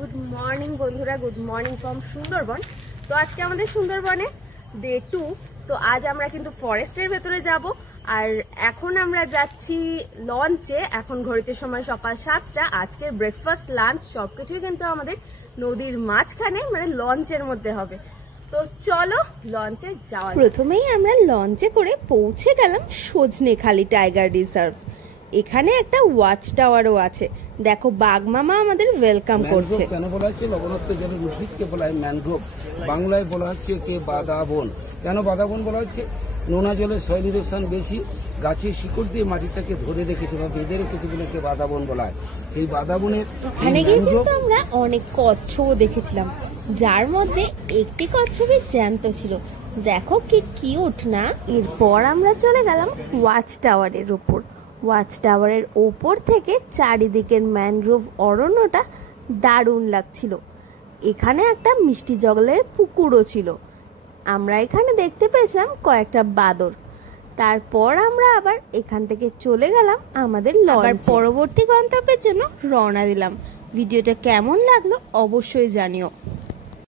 Good morning বন্ধুরা, good morning from Sundarban. তো আজকে আমাদের সুন্দরবনে ডে 2। তো আজ আমরা কিন্তু ফরেস্টের ভেতরে যাব, আর এখন আমরা যাচ্ছি লঞ্চে। এখন ঘড়িতে সময় সকাল 7টা। আজকে ব্রেকফাস্ট, লাঞ্চ সবকিছুই কিন্তু আমাদের নদীর মাঝখানে, মানে লঞ্চের মধ্যে হবে। তো চলো লঞ্চে যাওয়া। প্রথমেই আমরা লঞ্চে করে পৌঁছে গেলাম সজনেখালি টাইগার রিজার্ভ। এখানে একটা ওয়াচ টাওয়ারও আছে। দেখো বাঘ মামা আমাদের ওয়েলকাম করছে। কেন বলা হচ্ছে লবণাক্ত জলের উদ্ভিদকে বলা হয় ম্যানগ্রোভ, বাংলায় বলা হচ্ছে কে বাদাবন। কেন বাদাবন বলা হচ্ছে? নোনা জলে সয়েল ইরোশন বেশি, গাছের শিকড় দিয়ে মাটিটাকে ধরে রেখেছে বা বেঁধে রেখেছে বলে কে বাদাবন বলা হয়। সেই বাদাবনের এখানে কিন্তু আমরা অনেক কচ্ছপও দেখেছিলাম, যার মধ্যে একটি কচ্ছপের জ্যান্ত ছিল। দেখো কি কিউট না। এরপর আমরা চলে গেলাম ওয়াচ টাওয়ারের উপর। ওয়াচ টাওয়ারের ওপর থেকে চারিদিকের ম্যানগ্রোভ অরণ্যটা দারুণ লাগছিল। এখানে একটা মিষ্টি জলের পুকুরও ছিল। আমরা এখানে দেখতে পেয়েছিলাম কয়েকটা বাদর। তারপর আমরা আবার এখান থেকে চলে গেলাম আমাদের লঞ্চ, পরবর্তী গন্তব্যের জন্য রওনা দিলাম। ভিডিওটা কেমন লাগলো অবশ্যই জানিও।